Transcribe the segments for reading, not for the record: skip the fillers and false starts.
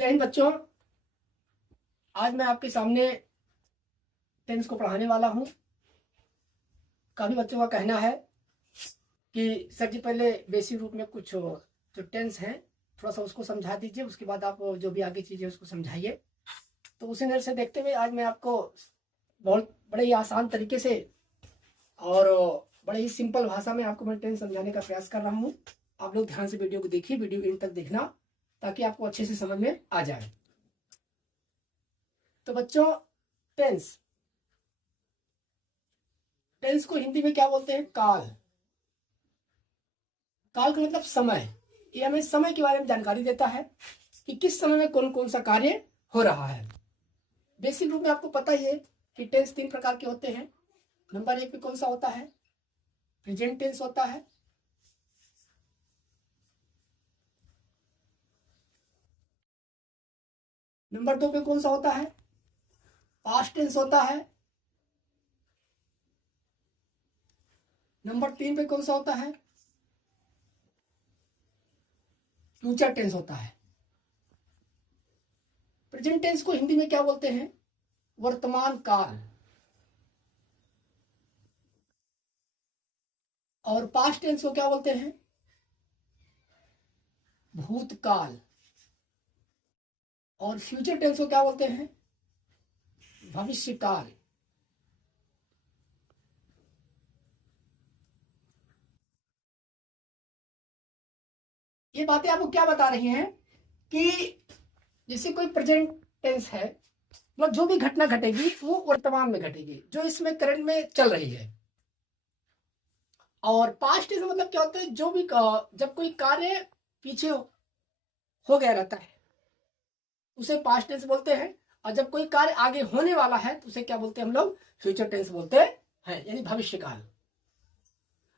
जय हिंद बच्चों। आज मैं आपके सामने टेंस को पढ़ाने वाला हूँ। काफ़ी बच्चों का कहना है कि सर जी पहले बेसिक रूप में कुछ जो टेंस है थोड़ा सा उसको समझा दीजिए, उसके बाद आप जो भी आगे चीज़ें उसको समझाइए। तो उसी नज़र से देखते हुए आज मैं आपको बहुत बड़े ही आसान तरीके से और बड़े ही सिंपल भाषा में आपको मैं टेंस समझाने का प्रयास कर रहा हूँ। आप लोग ध्यान से वीडियो को देखिए, वीडियो एंड तक देखना ताकि आपको अच्छे से समझ में आ जाए। तो बच्चों, टेंस टेंस को हिंदी में क्या बोलते हैं? काल। काल का मतलब समय। ये हमें समय के बारे में जानकारी देता है कि किस समय में कौन कौन सा कार्य हो रहा है। बेसिक रूप में आपको पता ही है कि टेंस 3 प्रकार के होते हैं। नंबर 1 पे कौन सा होता है? प्रेजेंट टेंस होता है। नंबर 2 पे कौन सा होता है? पास्ट टेंस होता है। नंबर 3 पे कौन सा होता है? फ्यूचर टेंस होता है। प्रेजेंट टेंस को हिंदी में क्या बोलते हैं? वर्तमान काल। और पास्ट टेंस को क्या बोलते हैं? भूतकाल। और फ्यूचर टेंस को क्या बोलते हैं? भविष्यकाल। ये बातें आपको क्या बता रही हैं कि जैसे कोई प्रेजेंट टेंस है, मतलब जो भी घटना घटेगी वो वर्तमान में घटेगी, जो इसमें करंट में चल रही है। और पास्ट टेंस मतलब क्या होता है? जो भी जब कोई कार्य पीछे हो गया रहता है उसे पास्ट टेंस बोलते हैं। और जब कोई कार्य आगे होने वाला है तो उसे क्या बोलते हैं हम लोग? फ्यूचर टेंस बोलते हैं, यानी भविष्यकाल।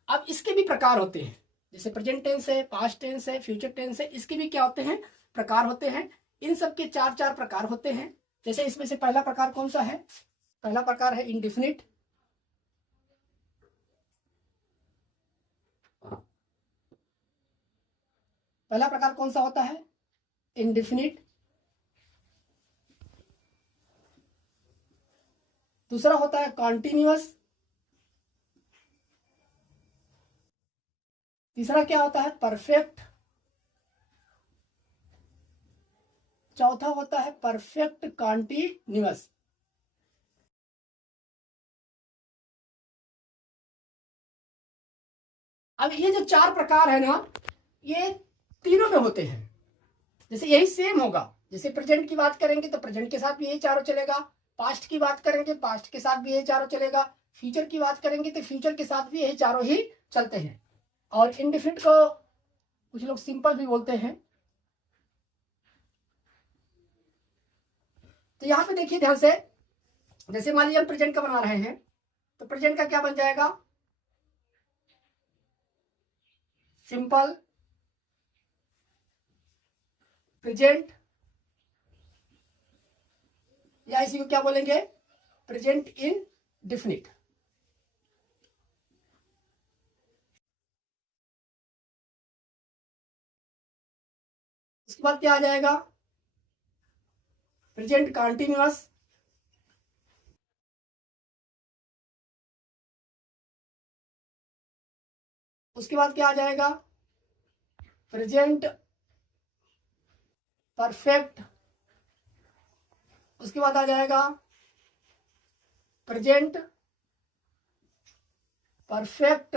अब इसके भी प्रकार होते हैं, जैसे प्रेजेंट टेंस है, पास्ट टेंस है, फ्यूचर टेंस है, इसके भी क्या होते हैं? प्रकार होते हैं। इन सब के 4 प्रकार होते हैं। जैसे इसमें से पहला प्रकार कौन सा है? पहला प्रकार है इंडेफिनिट। पहला प्रकार कौन सा होता है? इंडेफिनिट। दूसरा होता है कॉन्टिन्यूअस। तीसरा क्या होता है? परफेक्ट। चौथा होता है परफेक्ट कॉन्टिन्यूअस। अब ये जो 4 प्रकार है ना, ये तीनों में होते हैं। जैसे यही सेम होगा, जैसे प्रेजेंट की बात करेंगे तो प्रेजेंट के साथ भी यही चारों चलेगा। पास्ट की बात करेंगे पास्ट के साथ भी यही चारों चलेगा। फ्यूचर की बात करेंगे तो फ्यूचर के साथ भी यही चारों ही चलते हैं। और इंडेफिनिट को कुछ लोग सिंपल भी बोलते हैं। तो यहाँ पे देखिए ध्यान से, जैसे मान लीजिए हम प्रेजेंट का बना रहे हैं तो प्रेजेंट का क्या बन जाएगा? सिंपल प्रेजेंट, या इसी को क्या बोलेंगे? Present in definite. उसके बाद क्या आ जाएगा? Present continuous. उसके बाद क्या आ जाएगा? Present perfect. उसके बाद आ जाएगा present perfect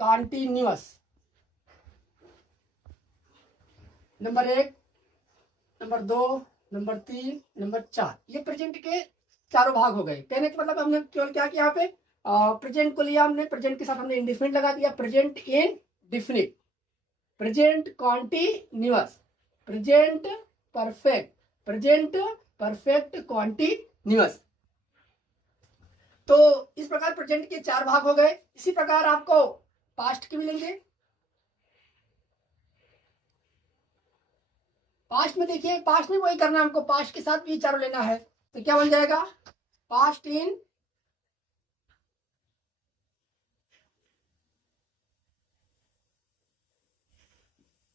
continuous. Number 1, number 2, number 3, number 4, ये प्रेजेंट के चारों भाग हो गए। कहने का मतलब हमने केवल क्या किया? यहाँ पे प्रेजेंट को लिया हमने, प्रेजेंट के साथ हमने इंडिफिनिट लगा दिया। Present in definite, present continuous, present perfect, present perfect continuous. तो इस प्रकार प्रेजेंट के 4 भाग हो गए। इसी प्रकार आपको पास्ट के मिलेंगे। पास्ट में देखिए, पास्ट में वही करना है हमको, पास्ट के साथ भी चारों लेना है। तो क्या बन जाएगा? पास्ट इन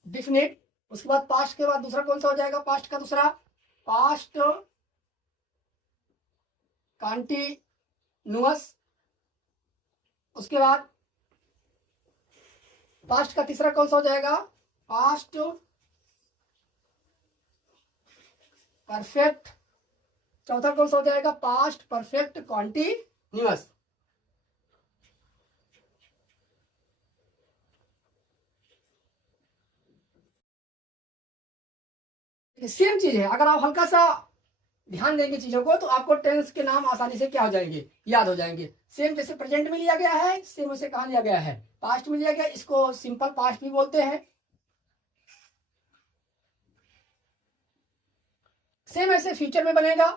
डिफिनिट, उसके बाद पास्ट के बाद दूसरा कौन सा हो जाएगा, पास्ट का दूसरा पास्ट कॉन्टिन्यूअस। उसके बाद पास्ट का तीसरा कौन सा हो जाएगा, पास्ट परफेक्ट। चौथा कौन सा हो जाएगा, पास्ट परफेक्ट कॉन्टिन्यूअस। सेम चीज है, अगर आप हल्का सा ध्यान देंगे चीजों को तो आपको टेंस के नाम आसानी से क्या हो जाएंगे, याद हो जाएंगे। सेम जैसे प्रेजेंट में लिया गया है, सेम उसे कहा लिया गया है, पास्ट में लिया गया, इसको सिंपल पास्ट भी बोलते हैं। सेम ऐसे फ्यूचर में बनेगा,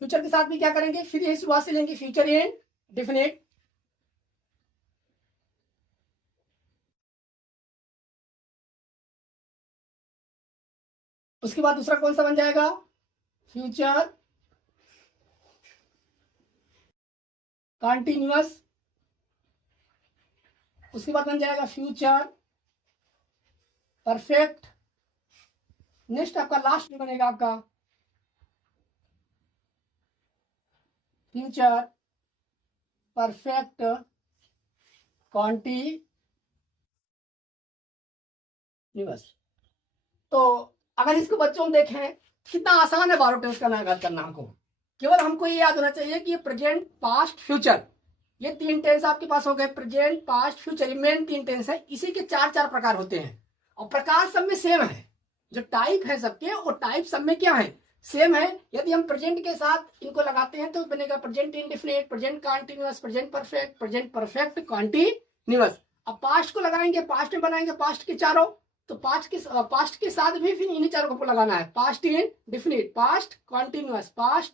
फ्यूचर के साथ भी क्या करेंगे, फिर यही शुरुआत से लेंगे फ्यूचर इन डेफिनेट। उसके बाद दूसरा कौन सा बन जाएगा, फ्यूचर कॉन्टिन्यूअस। उसके बाद बन जाएगा फ्यूचर परफेक्ट। नेक्स्ट आपका लास्ट में बनेगा आपका फ्यूचर परफेक्ट कॉन्टिन्यूअस। तो अगर इसको बच्चों देखें कितना आसान है 12 टेंस का याद करना, हमको केवल हमको ये याद होना चाहिए कि प्रेजेंट पास्ट फ्यूचर, ये 3 टेंस आपके पास हो गए, प्रेजेंट पास्ट फ्यूचर, ये मेन 3 टेंस है। इसी के 4 प्रकार होते हैं और प्रकार सब में सेम है, जो टाइप है सबके और टाइप सब में क्या है, सेम है। यदि हम प्रेजेंट के साथ इनको लगाते हैं तो बनेगा present indefinite, present continuous, present perfect, present perfect continuous. अब पास्ट को लगाएंगे, पास्ट में बनाएंगे पास्ट के चारों, तो पास्ट के साथ भी फिर इन्हीं चारों को लगाना है, past indefinite, past continuous, past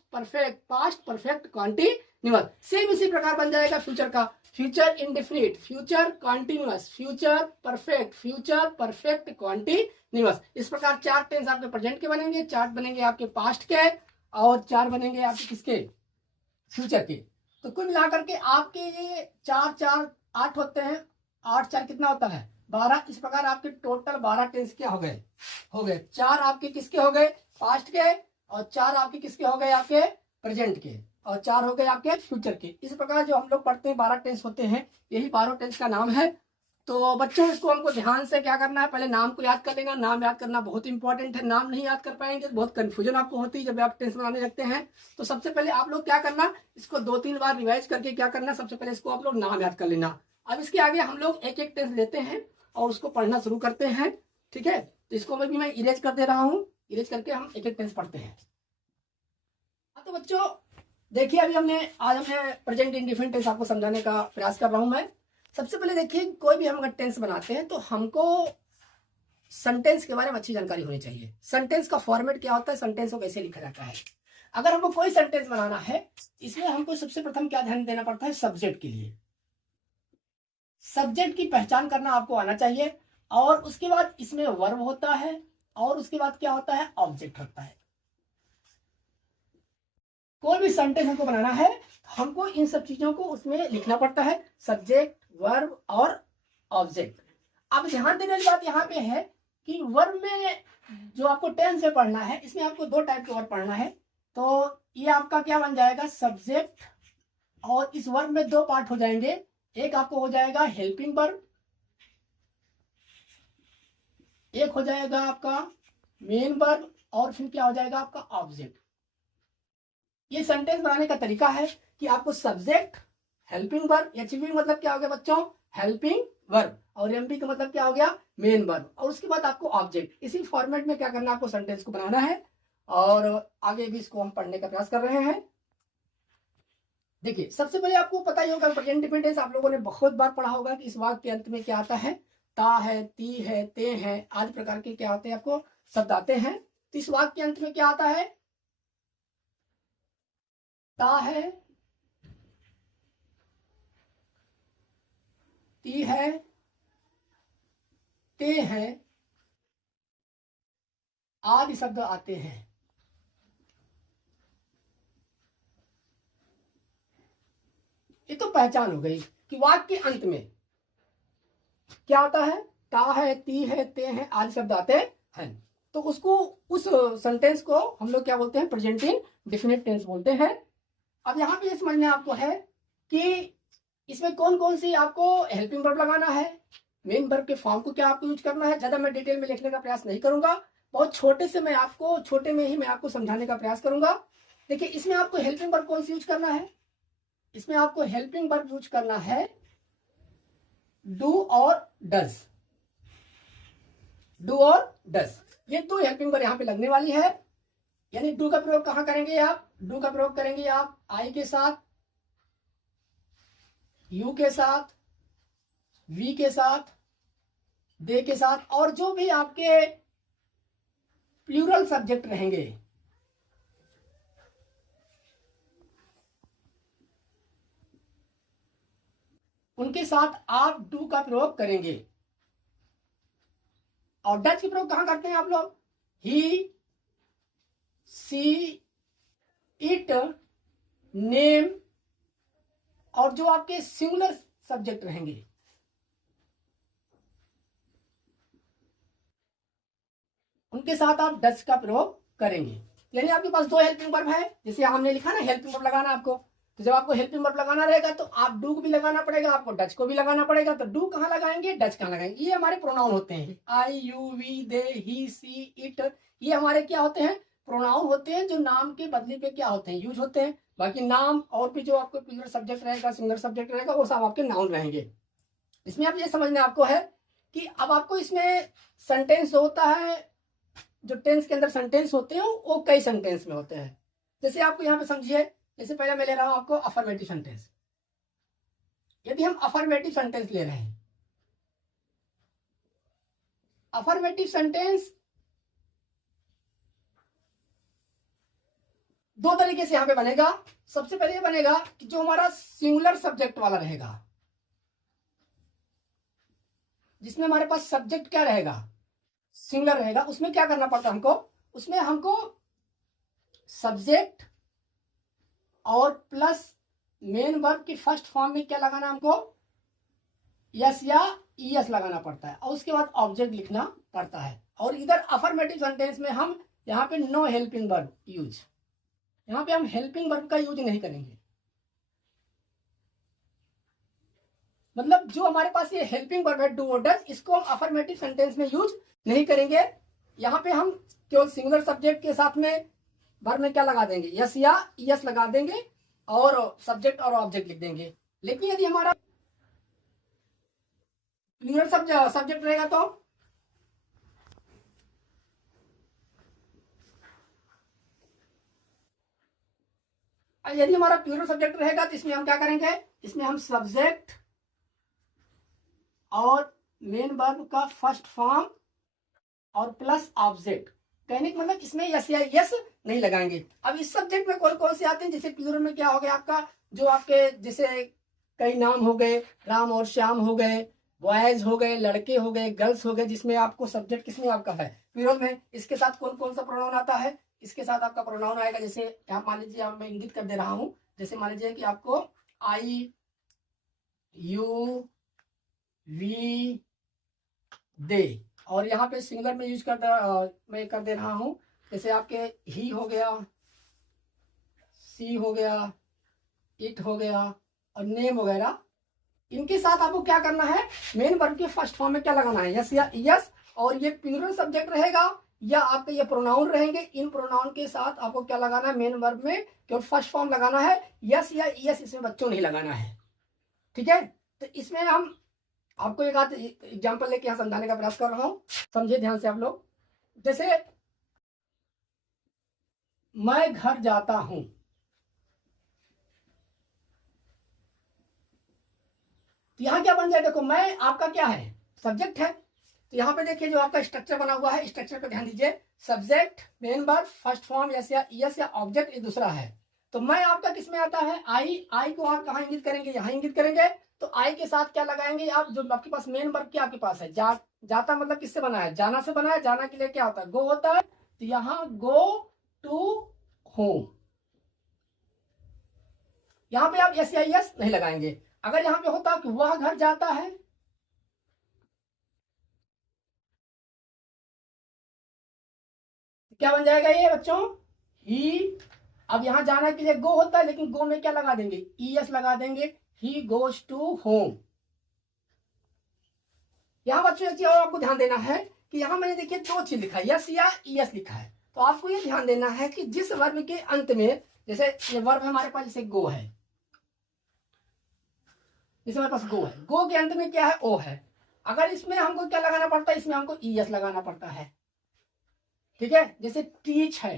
perfect continuous. Same इसी प्रकार बन जाएगा फ्यूचर का, future indefinite, future continuous, future perfect continuous. इस प्रकार 4 टेंस आपके प्रेजेंट के बनेंगे, 4 बनेंगे आपके पास्ट के और 4 बनेंगे आपके किसके, फ्यूचर के। तो कुल मिलाकर के आपके ये 4 8 होते हैं, 8 4 कितना होता है 12। इस प्रकार आपके टोटल 12 टेंस क्या हो गए, 4 आपके किसके हो गए, पास्ट के, और 4 आपके किसके हो गए, आपके प्रेजेंट के, और 4 हो गए आपके फ्यूचर के। इस प्रकार जो हम लोग पढ़ते हैं 12 टेंस होते हैं, यही 12 टेंस का नाम है। तो बच्चों इसको हमको ध्यान से क्या करना है, पहले नाम को याद कर लेना, नाम याद करना बहुत इंपॉर्टेंट है। नाम नहीं याद कर पाएंगे तो बहुत कंफ्यूजन आपको होती है जब आप टेंस बनाने लगते हैं। तो सबसे पहले आप लोग क्या करना, इसको 2-3 बार रिवाइज करके क्या करना, सबसे पहले इसको आप लोग नाम याद कर लेना। अब इसके आगे हम लोग एक एक टेंस लेते हैं और उसको पढ़ना शुरू करते हैं, ठीक है। तो इसको भी मैं इरेज कर दे रहा हूँ, इरेज करके हम एक एक टेंस पढ़ते हैं। तो बच्चों देखिए, अभी आज हमने प्रेजेंट इंडेफिनिट टेंस आपको समझाने का प्रयास कर रहा हूं मैं। सबसे पहले देखिए, कोई भी हम अगर टेंस बनाते हैं तो हमको सेंटेंस के बारे में अच्छी जानकारी होनी चाहिए। सेंटेंस का फॉर्मेट क्या होता है, सेंटेंस को कैसे लिखा जाता है। अगर हमको कोई सेंटेंस बनाना है, इसमें हमको सबसे प्रथम क्या ध्यान देना पड़ता है, सब्जेक्ट के लिए। सब्जेक्ट की पहचान करना आपको आना चाहिए, और उसके बाद इसमें वर्ब होता है, और उसके बाद क्या होता है, ऑब्जेक्ट होता है। कोई भी सेंटेंस हमको बनाना है, हमको इन सब चीजों को उसमें लिखना पड़ता है, सब्जेक्ट, वर्ब और ऑब्जेक्ट। अब ध्यान देने की बात यहाँ पे है कि वर्ब में जो आपको टेंस में पढ़ना है, इसमें आपको 2 टाइप के वर्ब पढ़ना है। तो ये आपका क्या बन जाएगा, सब्जेक्ट, और इस वर्ब में 2 पार्ट हो जाएंगे। एक आपको हो जाएगा हेल्पिंग वर्ब, एक हो जाएगा आपका मेन वर्ब, और फिर क्या हो जाएगा आपका ऑब्जेक्ट। ये सेंटेंस बनाने का तरीका है कि आपको सब्जेक्ट, हेल्पिंग वर्ब, एचवी मतलब क्या हो गया बच्चों, हेल्पिंग वर्ब, और एमपी का मतलब क्या हो गया, मेन वर्ब, और उसके बाद आपको ऑब्जेक्ट। इसी फॉर्मेट में क्या करना है, आपको सेंटेंस को बनाना है, और आगे भी इसको हम पढ़ने का प्रयास कर रहे हैं। देखिए, सबसे पहले आपको पता ही होगा प्रेजेंट इंडेफिनिट आप लोगों ने बहुत बार पढ़ा होगा कि इस वाक्य के अंत में क्या आता है, ता है, ती है, ते है, आदि प्रकार के क्या होते हैं आपको शब्द आते हैं। तो इस वाक्य के अंत में क्या आता है, ता है, ती है, ते है, आदि शब्द आते हैं। ये तो पहचान हो गई कि वाक्य के अंत में क्या आता है, ता है, ती है, ते हैं आदि शब्द आते हैं। तो उसको, उस सेंटेंस को हम लोग क्या बोलते हैं, प्रेजेंट इंडेफिनिट टेंस बोलते हैं। अब यहाँ पे ये समझना आपको है कि इसमें कौन कौन सी आपको हेल्पिंग वर्ब लगाना है, मेन वर्ब के फॉर्म को क्या आपको यूज करना है। ज्यादा मैं डिटेल में लिखने का प्रयास नहीं करूंगा, बहुत छोटे में ही मैं आपको समझाने का प्रयास करूंगा। देखिए इसमें आपको हेल्पिंग वर्ब कौन सी यूज करना है, इसमें आपको हेल्पिंग वर्ब यूज करना है डू और डज। डू और डज, ये दो हेल्पिंग वर्ब यहाँ पे लगने वाली है। यानी डू का प्रयोग कहाँ करेंगे आप, डू का प्रयोग करेंगे आप आई के साथ, यू के साथ, वी के साथ, दे के साथ, और जो भी आपके प्लूरल सब्जेक्ट रहेंगे उनके साथ आप डू का प्रयोग करेंगे। और डच का प्रयोग कहां करते हैं आप लोग, ही, सी, इट, नेम, और जो आपके सिंगुलर सब्जेक्ट रहेंगे उनके साथ आप डच का प्रयोग करेंगे। यानी आपके पास दो हेल्पिंग वर्ब है, जैसे हमने लिखा ना हेल्पिंग वर्ब लगाना आपको, तो जब आपको हेल्पिंग वर्ब लगाना रहेगा तो आप डू को भी लगाना पड़ेगा, आपको डच को भी लगाना पड़ेगा। तो डू कहाँ लगाएंगे, डच कहाँ लगाएंगे। ये हमारे प्रोनाउन होते हैं, I, you, we, they, he, she, it, ये हमारे क्या होते हैं, प्रोनाउन होते हैं, जो नाम के बदले पे क्या होते हैं, यूज होते हैं। बाकी नाम और भी जो आपको प्लूरल सब्जेक्ट रहेगा, सिंगुलर सब्जेक्ट रहेगा, वो सब आपके नाउन रहेंगे। इसमें आप ये समझना आपको है कि अब आपको इसमें सेंटेंस होता है, जो टेंस के अंदर सेंटेंस होते हैं वो कई सेंटेंस में होते हैं। जैसे आपको यहाँ पे समझिए, जैसे पहले मैं ले रहा हूं आपको अफर्मेटिव सेंटेंस। यदि हम अफर्मेटिव सेंटेंस ले रहे हैं, अफर्मेटिव सेंटेंस दो तरीके से यहां पे बनेगा। सबसे पहले ये बनेगा कि जो हमारा सिंगुलर सब्जेक्ट वाला रहेगा, जिसमें हमारे पास सब्जेक्ट क्या रहेगा, सिंगुलर रहेगा, उसमें क्या करना पड़ता है हमको, उसमें हमको सब्जेक्ट और प्लस मेन वर्ब की फर्स्ट फॉर्म में क्या लगाना, हमको यस या ईएस लगाना पड़ता है, और उसके बाद ऑब्जेक्ट लिखना पड़ता है। और इधर अफर्मेटिव सेंटेंस में हम यहाँ पे नो हेल्पिंग वर्ब यूज, यहाँ पे हम हेल्पिंग वर्ब का यूज नहीं करेंगे। मतलब जो हमारे पास ये हेल्पिंग वर्ब है डू और डज, इसको हम अफर्मेटिव सेंटेंस में यूज नहीं करेंगे। यहाँ पे हम केवल सिंगुलर सब्जेक्ट के साथ में वर्ब में क्या लगा देंगे, यस या यस लगा देंगे, और सब्जेक्ट और ऑब्जेक्ट लिख देंगे। लेकिन यदि हमारा प्लूरल सब्जेक्ट रहेगा तो यदि हमारा प्लूरल सब्जेक्ट रहेगा तो इसमें हम क्या करेंगे, इसमें हम सब्जेक्ट और मेन वर्ब का फर्स्ट फॉर्म और प्लस ऑब्जेक्ट, कहने का मतलब इसमें यस या यस नहीं लगाएंगे। अब इस सब्जेक्ट में कौन कौन से आते हैं, जैसे प्लूरल में क्या हो गया आपका, जो आपके जैसे कई नाम हो गए, राम और श्याम हो गए, बॉयज हो गए, लड़के हो गए, गर्ल्स हो गए, जिसमें आपको सब्जेक्ट किसमें आपका है, प्लूरल में। इसके साथ कौन कौन सा प्रोनाउन आता है, इसके साथ आपका प्रोनाउन आएगा, जैसे यहाँ मान लीजिए मैं इंगित कर दे रहा हूं, जैसे मान लीजिए कि आपको आई, यू, वी, दे, और यहाँ पे सिंगुलर में यूज मैं कर दे रहा हूं, जैसे आपके ही हो गया, सी हो गया, इट हो गया, और नेम वगैरह। इनके साथ आपको क्या करना है, मेन वर्ब के फर्स्ट फॉर्म में क्या लगाना है, यस या यस, और ये प्लूरल सब्जेक्ट रहेगा या आपके ये प्रोनाउन रहेंगे, इन प्रोनाउन के साथ आपको क्या लगाना है, मेन वर्ब में केवल फर्स्ट फॉर्म लगाना है, यस या यस, इसमें बच्चों नहीं लगाना है। ठीक है, तो इसमें हम आपको एक आध एग्जाम्पल लेके यहाँ समझाने का प्रयास कर रहा हूं, समझिए ध्यान से आप लोग। जैसे मैं घर जाता हूं, यहां क्या बन जाए, देखो मैं आपका क्या है, सब्जेक्ट है। तो यहाँ पे देखिए जो आपका स्ट्रक्चर बना हुआ है, स्ट्रक्चर पे ध्यान दीजिए, subject, main verb, first form yes या ऑब्जेक्ट, ये दूसरा है। तो मैं आपका किसमें आता है, आई, आई को आप कहाँ इंगित करेंगे, यहाँ इंगित करेंगे। तो आई के साथ क्या लगाएंगे आप, जो आपके पास मेन वर्ब क्या आपके पास है, जाता मतलब किससे बना है, जाना से बना है, जाना के लिए क्या होता है, गो होता है, तो यहाँ गो टू होम, यहाँ पे आप यस या यस नहीं लगाएंगे। अगर यहाँ पे होता कि वह घर जाता है, क्या बन जाएगा ये बच्चों? ही। अब यहां जाना के लिए गो होता है, लेकिन गो में क्या लगा देंगे? ईएस लगा देंगे। He goes to home. यहां बच्चों एक चीज और आपको ध्यान देना है कि यहां मैंने देखिए दो चीज लिखा है, यस या ईएस लिखा है। तो आपको ये ध्यान देना है कि जिस वर्ब के अंत में, जैसे ये वर्ब है हमारे पास, जैसे गो है, जैसे हमारे पास गो है, गो के अंत में क्या है? ओ है। अगर इसमें हमको क्या लगाना पड़ता है? इसमें हमको ईएस लगाना पड़ता है। ठीक है, जैसे टीच है,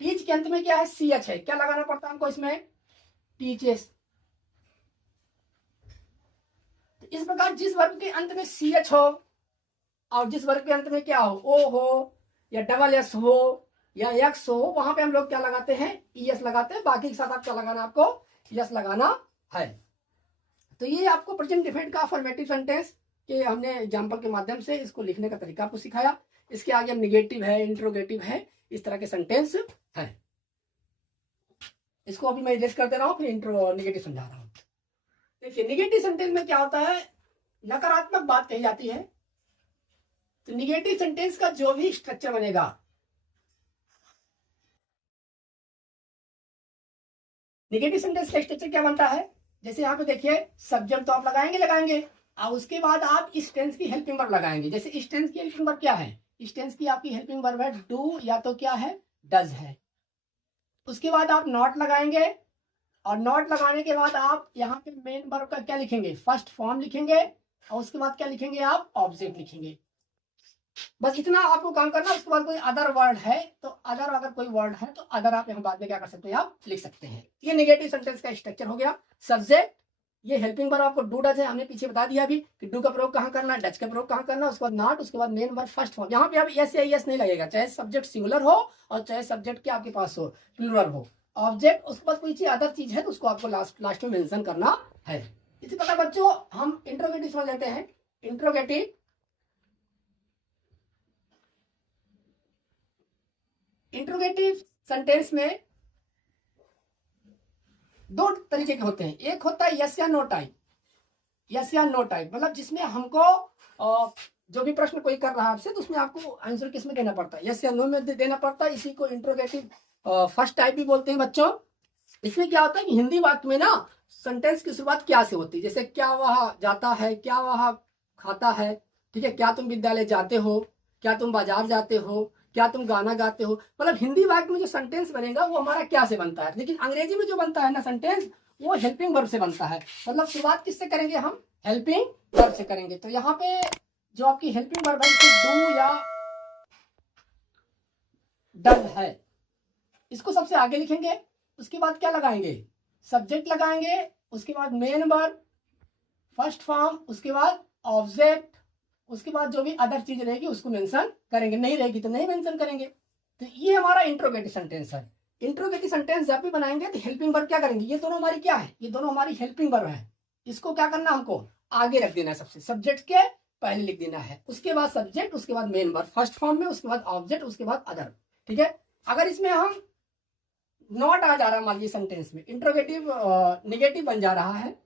टीच के अंत में क्या है? सीएच है, क्या लगाना पड़ता है हमको इसमें? टीचेस। तो इस प्रकार जिस वर्ग के अंत में सीएच हो और जिस वर्ग के अंत में क्या हो? ओ हो या डबल एस हो या एक्स हो, वहां पे हम लोग क्या लगाते हैं? ईएस लगाते हैं। बाकी के साथ आप क्या लगाना? आपको यस लगाना है। तो ये आपको प्रेजेंट डिफिनिट का अफर्मेटिव सेंटेंस के हमने एग्जांपल के माध्यम से इसको लिखने का तरीका आपको सिखाया। इसके आगे हम निगेटिव है, इंट्रोगेटिव है, इस तरह के सेंटेंस है। इसको अभी मैं इरेज कर दे रहा हूं, फिर इंट्रो निगेटिव समझा रहा हूं। देखिए निगेटिव सेंटेंस में क्या होता है? नकारात्मक बात कही जाती है। तो निगेटिव सेंटेंस का जो भी स्ट्रक्चर बनेगा, निगेटिव सेंटेंस का स्ट्रक्चर क्या बनता है? जैसे यहाँ पे देखिए सब्जेक्ट तो आप लगाएंगे और उसके बाद आप इस टेंस की हेल्पिंग वर्ब लगाएंगे। जैसे इस टेंस की हेल्पिंग वर्ब क्या है? इस टेंस की आपकी हेल्पिंग वर्ब है डू या तो क्या है? डज है। उसके बाद आप नॉट लगाएंगे और नॉट लगाने के बाद आप यहाँ पे मेन वर्ब का क्या लिखेंगे? फर्स्ट फॉर्म लिखेंगे और उसके बाद क्या लिखेंगे? आप ऑब्जेक्ट लिखेंगे। बस इतना आपको काम करना। उसके बाद कोई अदर वर्ड है तो अदर, अगर कोई वर्ड है तो अदर आप यहाँ बाद में क्या कर सकते हैं? आप लिख सकते हैं। ये नेगेटिव सेंटेंस का स्ट्रक्चर हो गया। सब्जेक्ट, ये हेल्पिंग वर्ब आपको डू डज है, हमने पीछे बता दिया अभी कि डू का प्रयोग कहाँ करना, डज का प्रयोग कहाँ करना। उसके बाद नॉट, उसके बाद मेन वर्ब फर्स्ट फॉर्म। यहाँ पे आप यस या यस नहीं लगेगा, चाहे सब्जेक्ट सिंगुलर हो और चाहे सब्जेक्ट के आपके पास हो प्लूरल हो। ऑब्जेक्ट, उसके बाद कोई चीज अदर चीज है तो उसको आपको लास्ट में मेंशन करना है। इसी प्रकार बच्चों हम इंट्रोगेटिव समझ लेते हैं। इंट्रोगेटिव, इंट्रोगेटिव सेंटेंस में दो तरीके के होते हैं। एक होता है यस या नो टाइप। यस या नो टाइप मतलब जिसमें हमको जो भी प्रश्न कोई कर रहा है आपसे तो उसमें आपको आंसर किस में देना पड़ता है? यस या नो में देना पड़ता है। इसी को इंट्रोगेटिव फर्स्ट टाइप भी बोलते हैं बच्चों। इसमें क्या होता है कि हिंदी वाक्य में ना सेंटेंस की शुरुआत क्या से होती है? जैसे क्या वह जाता है, क्या वह खाता है, ठीक है, क्या तुम विद्यालय जाते हो, क्या तुम बाजार जाते हो, क्या तुम गाना गाते हो। मतलब हिंदी वाक्य में जो सेंटेंस बनेगा वो हमारा क्या से बनता है। लेकिन अंग्रेजी में जो बनता है ना सेंटेंस, वो हेल्पिंग वर्ब से बनता है। मतलब शुरुआत किससे करेंगे हम? हेल्पिंग वर्ब से करेंगे। तो यहाँ पे जो आपकी हेल्पिंग वर्ब है डू या डज है, इसको सबसे आगे लिखेंगे। उसके बाद क्या लगाएंगे? सब्जेक्ट लगाएंगे। उसके बाद मेन वर्ब, फर्स्ट फॉर्म, उसके बाद ऑब्जेक्ट, उसके बाद जो भी अदर चीज रहेगी उसको मेंशन करेंगे, नहीं रहेगी तो नहीं मेंशन करेंगे। तो ये हमारा इंट्रोगेटिव सेंटेंस है। इंट्रोगेटिव सेंटेंस जब भी बनाएंगे तो हेल्पिंग वर्ब क्या करेंगे? ये दोनों हमारी क्या है? ये दोनों हमारी हेल्पिंग वर्ब है। इसको क्या करना? हमको आगे रख देना है, सबसे सब्जेक्ट के पहले लिख देना है। उसके बाद सब्जेक्ट, उसके बाद मेन वर्ब फर्स्ट फॉर्म में, उसके बाद ऑब्जेक्ट, उसके बाद अदर। ठीक है, अगर इसमें हम नॉट आ जा रहा है, मान लीजिए सेंटेंस में इंट्रोगेटिव निगेटिव बन जा रहा है,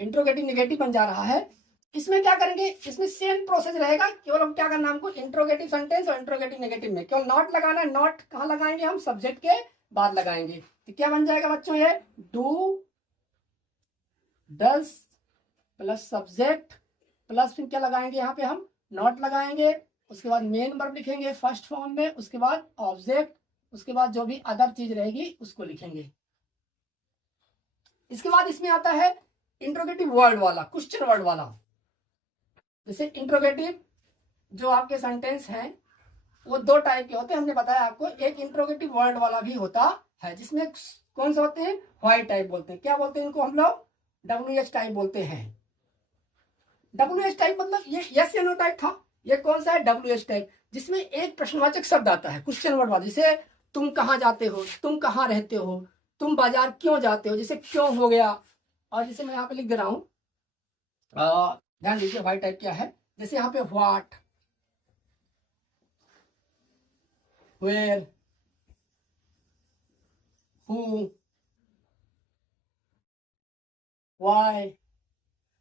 इंट्रोगेटिव निगेटिव बन जा रहा है, इसमें क्या करेंगे? इसमें सेम प्रोसेस रहेगा। केवल हम क्या करना हमको? इंट्रोगेटिव सेंटेंस और इंट्रोगेटिव नेगेटिव में केवल नॉट लगाना है। नॉट कहाँ लगाएंगे? हम सब्जेक्ट के बाद लगाएंगे। तो क्या बन जाएगा बच्चों? ये do does plus subject plus फिर क्या लगाएंगे? यहाँ पे हम नॉट लगाएंगे। उसके बाद मेन वर्ब लिखेंगे फर्स्ट फॉर्म में, उसके बाद ऑब्जेक्ट, उसके बाद जो भी अदर चीज रहेगी उसको लिखेंगे। इसके बाद इसमें आता है इंट्रोगेटिव वर्ड वाला, क्वेश्चन वर्ड वाला। जैसे इंट्रोगेटिव जो आपके सेंटेंस हैं वो दो टाइप के होते हैं, हमने बताया आपको। एक इंट्रोगेटिव वर्ड वाला भी होता है जिसमें कौन से होते हैं? व्हाई टाइप बोलते हैं। क्या बोलते हैं इनको हम लोग? WH टाइप बोलते हैं। WH टाइप मतलब ये यस या नो टाइप था। ये कौन सा है? WH टाइप, जिसमें एक प्रश्नवाचक शब्द आता है, क्वेश्चन वर्ड वाला। जैसे तुम कहाँ जाते हो, तुम कहाँ रहते हो, तुम बाजार क्यों जाते हो, जैसे क्यों हो गया। और जैसे मैं यहाँ पे लिख दे रहा हूं, ध्यान दीजिए व्हाई टाइप क्या है। जैसे यहाँ पे व्हाट, वेयर, हु, व्हाई,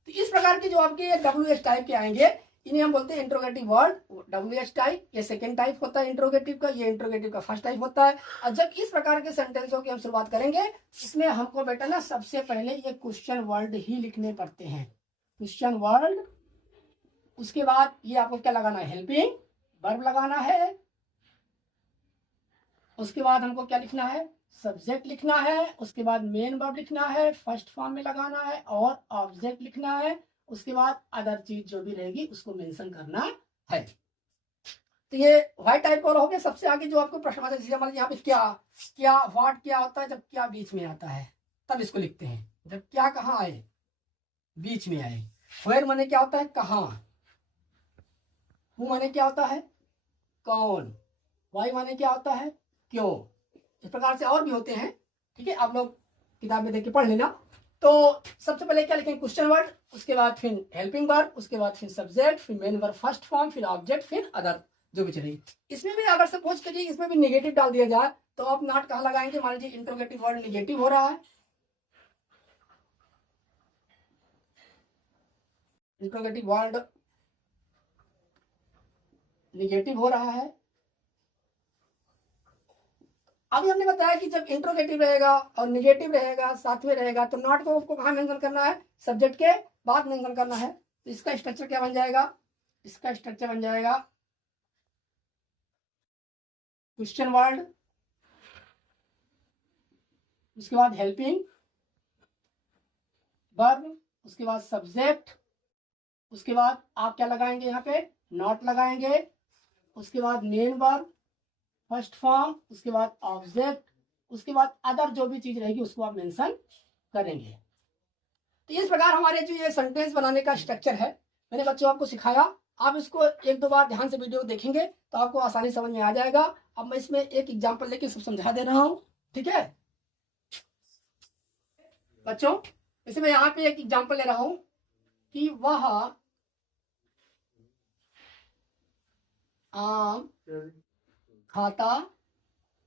तो इस प्रकार के जो आपके WH टाइप के आएंगे इन्हें हम बोलते हैं इंट्रोगेटिव वर्ड। WH टाइप ये सेकेंड टाइप होता है इंट्रोगेटिव का, ये इंट्रोगेटिव का फर्स्ट टाइप होता है। और जब इस प्रकार के सेंटेंसों की हम शुरुआत करेंगे इसमें हमको बेटा ना सबसे पहले ये क्वेश्चन वर्ड ही लिखने पड़ते हैं, क्वेश्चन वर्ड। उसके बाद ये आपको क्या लगाना है, हेल्पिंग वर्ब लगाना है। उसके बाद हमको क्या लिखना है, सब्जेक्ट लिखना है। उसके बाद मेन वर्ब लिखना है, फर्स्ट फॉर्म में लगाना है, और ऑब्जेक्ट लिखना है। उसके बाद अदर चीज जो भी रहेगी उसको मेंशन करना है। तो ये व्हाइट टाइप और हो गया। सबसे आगे जो आपको प्रश्न आता है, मान यहाँ पे क्या क्या व्हाट क्या होता है, जब क्या बीच में आता है तब इसको लिखते हैं। जब क्या कहाँ आए, बीच में आए। वेयर माने क्या होता है, कहाँ। हु माने क्या होता है, कौन। वाई माने क्या होता है, क्यों। इस प्रकार से और भी होते हैं, ठीक है, आप लोग किताब में देख के पढ़ लेना। तो सबसे पहले क्या लिखेंगे, क्वेश्चन वर्ड, उसके बाद फिर हेल्पिंग वर्ब, उसके बाद फिर सब्जेक्ट, फिर मेन वर्ब फर्स्ट फॉर्म, फिर ऑब्जेक्ट, फिर अदर जो भी चलेगी। इसमें भी अगर सपोज करिए इसमें भी नेगेटिव डाल दिया जाए तो आप नॉट कहाँ लगाएंगे, मान लीजिए इंट्रोगेटिव वर्ड नेगेटिव हो रहा है, इंट्रोगेटिव वर्ड नेगेटिव हो रहा है। अभी हमने बताया कि जब इंट्रोगेटिव रहेगा और निगेटिव रहेगा साथ में रहेगा तो नॉट को आपको कहाँ मेंशन करना है, सब्जेक्ट के बाद मेंशन करना है। तो इसका स्ट्रक्चर क्या बन जाएगा, इसका स्ट्रक्चर बन जाएगा क्वेश्चन वर्ड, उसके बाद हेल्पिंग वर्ब, उसके बाद सब्जेक्ट, उसके बाद आप क्या लगाएंगे यहाँ पे, नॉट लगाएंगे। उसके बाद मेन वर्ब फर्स्ट फॉर्म, उसके बाद ऑब्जेक्ट, उसके बाद अदर जो भी चीज रहेगी उसको आप मेंशन करेंगे। तो इस प्रकार हमारे जो ये सेंटेंस बनाने का स्ट्रक्चर है मैंने बच्चों आपको सिखाया। आप इसको एक दो बार ध्यान से वीडियो देखेंगे तो आपको आसानी समझ में आ जाएगा। अब मैं इसमें एक एग्जांपल लेके सब समझा दे रहा हूं, ठीक है बच्चों। जैसे मैं यहाँ पे एक एग्जांपल ले रहा हूं कि वह आम खाता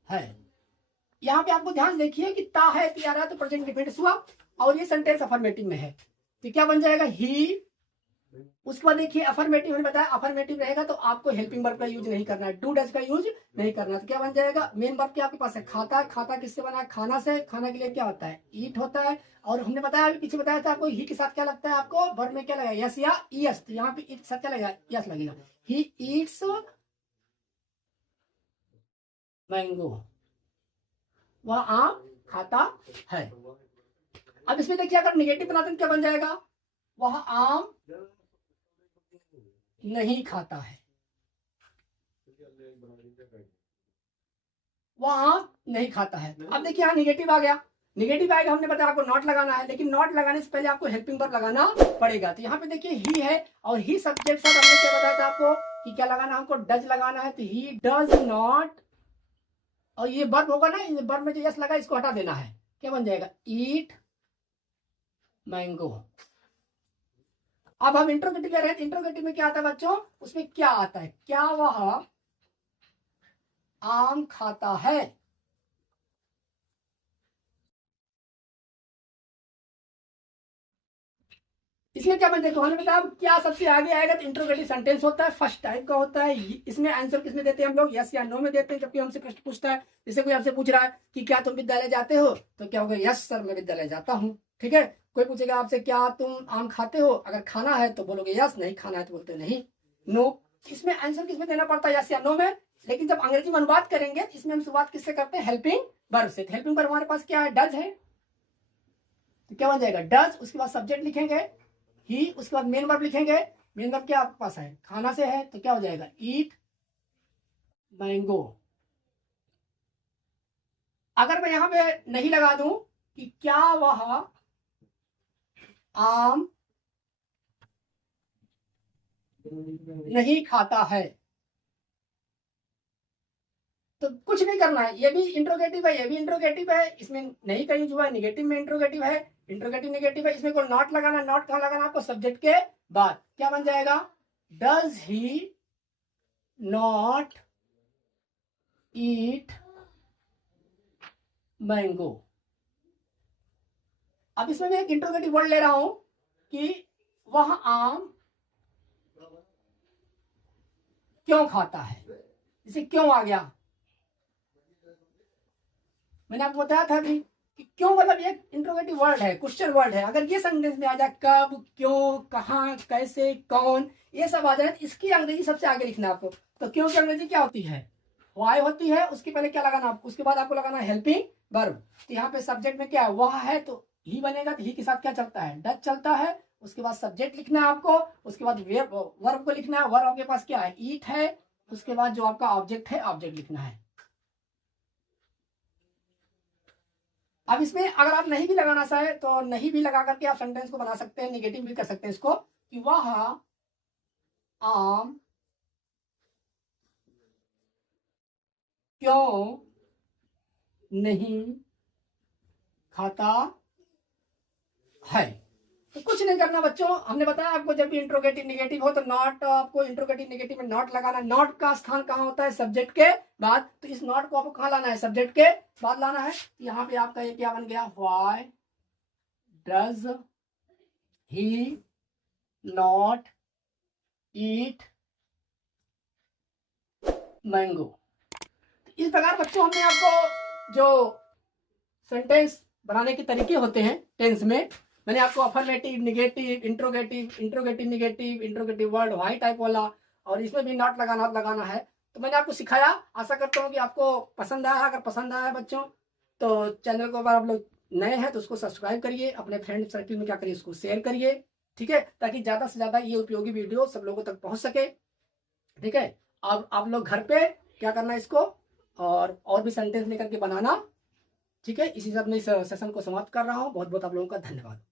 है। यहाँ पे आपको ध्यान देखिए कि ता है तियारा तो प्रेजेंट डिफिनिट हुआ और ये सेंटेंस अफर्मेटिव में है तो क्या बन जाएगा, ही। उसके बाद देखिए अफर्मेटिव मैंने बताया, अफर्मेटिव रहेगा तो आपको हेल्पिंग वर्ब का यूज नहीं करना है, डू डज का यूज नहीं करना है। तो क्या बन जाएगा, मेन वर्ब क्या आपके पास है, खाता। खाता किससे बना है, खाना से। खाना के लिए क्या होता है, ईट होता है। और हमने बताया अभी पीछे बताया था आपको ही के साथ क्या लगता है, आपको वर्ब में क्या लगेगा, यस या यस। तो यहाँ पे ईट के साथ क्या लगेगा, यस लगेगा। ही ईट्स मैंगो, वह आम खाता है। अब इसमें देखिए अगर निगेटिव बनाते हैं क्या बन जाएगा, वह आम नहीं खाता है, वह आम नहीं खाता है। अब देखिए यहाँ निगेटिव आ गया, निगेटिव आएगा, हमने बताया आपको नॉट लगाना है, लेकिन नॉट लगाने से पहले आपको हेल्पिंग वर्ब लगाना पड़ेगा। तो यहाँ पे देखिए ही है और ही सब्जेक्ट साथ हमने क्या बताया था आपको कि क्या लगाना, हमको डज लगाना है। तो ही डज नॉट, और ये वर्ब होगा ना, वर्ब में जो यस लगा इसको हटा देना है, क्या बन जाएगा, ईट मैंगो। अब हम इंट्रोगेटिव ले रहे हैं, इंट्रोगेटिव में क्या आता है बच्चों, उसमें क्या आता है, क्या वह आम खाता है। इसमें क्या बन जाएगा, हमने बताया क्या सबसे आगे आएगा तो इंट्रोगेटिव सेंटेंस होता है, फर्स्ट टाइप का होता है। इसमें आंसर किसमें देते हैं हम लोग, यस या नो में देते हैं। जबकि हमसे प्रश्न पूछता है, जैसे कोई आपसे पूछ रहा है कि क्या तुम विद्यालय जाते हो, तो क्या होगा, यस सर मैं विद्यालय जाता हूँ, ठीक है। कोई पूछेगा आपसे क्या तुम आम खाते हो, अगर खाना है तो बोलोगे यस, नहीं खाना है तो बोलते नहीं, नो। इसमें आंसर किसमें देना पड़ता है, यस या नो में। लेकिन जब अंग्रेजी में अनुवाद करेंगे इसमें हम शुरुआत किससे करते हैं, हेल्पिंग वर्ब से। हेल्पिंग वर्ब हमारे पास क्या है, डज है, तो क्या बन जाएगा, डज। उसके बाद सब्जेक्ट लिखेंगे ही, उसके बाद मेन वर्ब लिखेंगे। मेन वर्ब क्या आपके पास है, खाना से है, तो क्या हो जाएगा, ईट मैंगो। अगर मैं यहां पे नहीं लगा दूं कि क्या वह आम नहीं खाता है, तो कुछ नहीं करना है। ये भी इंट्रोगेटिव है, ये भी इंट्रोगेटिव है, इसमें नहीं का यूज हुआ है, निगेटिव में इंट्रोगेटिव है, इंट्रोगेटिव निगेटिव है। इसमें को नॉट लगाना, नॉट कहां लगाना आपको, सब्जेक्ट के बाद। क्या बन जाएगा, does he not eat mango. अब इसमें मैं एक इंट्रोगेटिव वर्ड ले रहा हूं कि वह आम क्यों खाता है। जैसे क्यों आ गया, मैंने आपको बताया था अभी कि क्यों मतलब ये इंट्रोगेटिव वर्ड है, क्वेश्चन वर्ड है। अगर ये सेंटेंस में आ जाए कब, क्यों, कहाँ, कैसे, कौन, ये सब आ जाए तो इसकी अंग्रेजी सबसे आगे लिखना है आपको। तो क्यों की अंग्रेजी क्या होती है, वाई होती है। उसके पहले क्या लगाना आपको, उसके बाद आपको लगाना हेल्पिंग वर्ब। तो यहाँ पे सब्जेक्ट में क्या है, वह है तो ही बनेगा। तो ही के साथ क्या चलता है, डज चलता है। उसके बाद सब्जेक्ट लिखना है आपको, उसके बाद वर्ब को लिखना है। वर्ब आपके पास क्या है, ईट है। उसके बाद जो आपका ऑब्जेक्ट है, ऑब्जेक्ट लिखना है। अब इसमें अगर आप नहीं भी लगाना चाहे तो नहीं भी लगा करके आप सेंटेंस को बना सकते हैं, निगेटिव भी कर सकते हैं इसको, कि वह आम क्यों नहीं खाता है। तो कुछ नहीं करना बच्चों, हमने बताया आपको जब भी इंट्रोगेटिव निगेटिव हो तो नॉट, आपको इंट्रोगेटिव निगेटिव में नॉट लगाना। नॉट का स्थान कहाँ होता है, सब्जेक्ट के बाद। तो इस नॉट को आपको कहाँ लाना है, सब्जेक्ट के बाद लाना है। तो यहाँ पे आपका ये क्या बन गया, why does he not eat mango. इस प्रकार बच्चों हमने आपको जो सेंटेंस बनाने के तरीके होते हैं टेंस में, मैंने आपको affirmative, negative, interrogative, interrogative negative, interrogative word, why type वाला, और इसमें भी नॉट लगाना है। तो मैंने आपको सिखाया। आशा करता हूँ कि आपको पसंद आया। अगर पसंद आया बच्चों तो चैनल को, अगर आप लोग नए हैं तो उसको सब्सक्राइब करिए, अपने फ्रेंड सर्किल में क्या करिए, उसको शेयर करिए, ठीक है, ताकि ज़्यादा से ज़्यादा ये उपयोगी वीडियो सब लोगों तक पहुँच सके, ठीक है। अब आप लोग घर पे क्या करना है, इसको और भी सेंटेंस लेकर के बनाना, ठीक है। इसी से अपने इस सेशन को समाप्त कर रहा हूँ। बहुत बहुत आप लोगों का धन्यवाद।